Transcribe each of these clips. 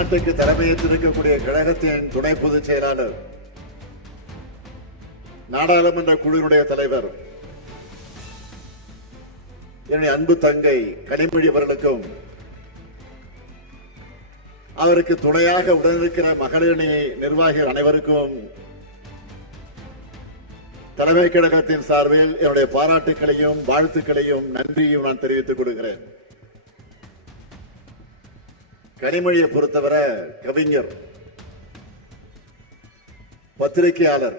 மாநாட்டுக்கு தலைமையேற்றிருக்கக்கூடிய கழகத்தின் துணை பொதுச் செயலாளர், நாடாளுமன்ற குழுவினுடைய தலைவர், என்னுடைய அன்பு தங்கை கனிமொழி அவர்களுக்கும், அவருக்கு துணையாக உடனிருக்கிற மகளிரணி நிர்வாகிகள் அனைவருக்கும் தலைமை கழகத்தின் சார்பில் என்னுடைய பாராட்டுக்களையும் வாழ்த்துக்களையும் நன்றியையும் நான் தெரிவித்துக் கொள்கிறேன். கனிமொழியை பொறுத்தவரை கவிஞர், பத்திரிகையாளர்,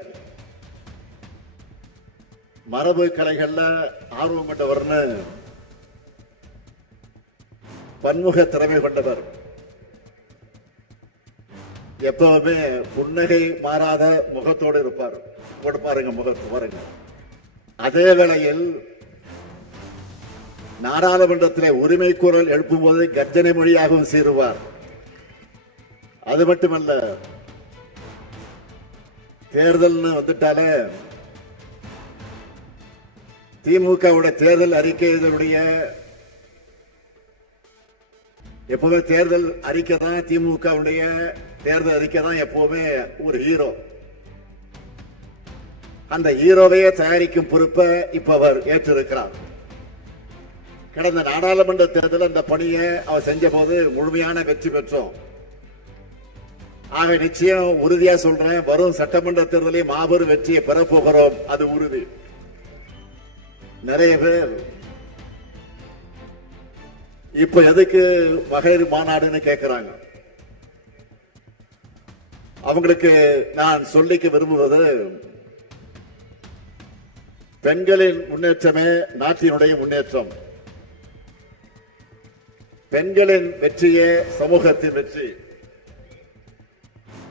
மரபு கலைகள்ல ஆர்வம் கொண்டவர்னு பன்முக திறமை கொண்டவர். எப்பவுமே புன்னகை மாறாத முகத்தோடு இருப்பார். பாருங்க முகத்து பாருங்க. அதே வேளையில் நாடாளுமன்றத்தில் உரிமை குரல் எழுப்பும் போது கர்ஜனை மொழியாகவும் சீருவார். அது மட்டுமல்ல, தேர்தல்னு வந்துட்டாலே திமுகவுடைய தேர்தல் அறிக்கை, இதனுடைய எப்பவுமே தேர்தல் அறிக்கை தான், திமுகவுடைய தேர்தல் அறிக்கை தான் எப்பவுமே ஒரு ஹீரோ. அந்த ஹீரோவையே தயாரிக்கும் பொறுப்பை இப்ப அவர் ஏற்றிருக்கிறார். கடந்த நாடாளுமன்ற தேர்தல் அந்த பணியை அவர் செஞ்ச போது முழுமையான வெற்றி பெற்றோம். ஆக நிச்சயம் உறுதியா சொல்றேன், வரும் சட்டமன்ற தேர்தலில் மாபெரும் வெற்றியை பெறப்போகிறோம், அது உறுதி. நிறைய பேர் இப்ப எதுக்கு மகளிர் மாநாடுன்னு கேட்கிறாங்க. அவங்களுக்கு நான் சொல்லிக்க விரும்புவது, பெண்களின் முன்னேற்றமே நாட்டினுடைய முன்னேற்றம். பெண்களின் வெற்றியே சமூகத்தின் வெற்றி.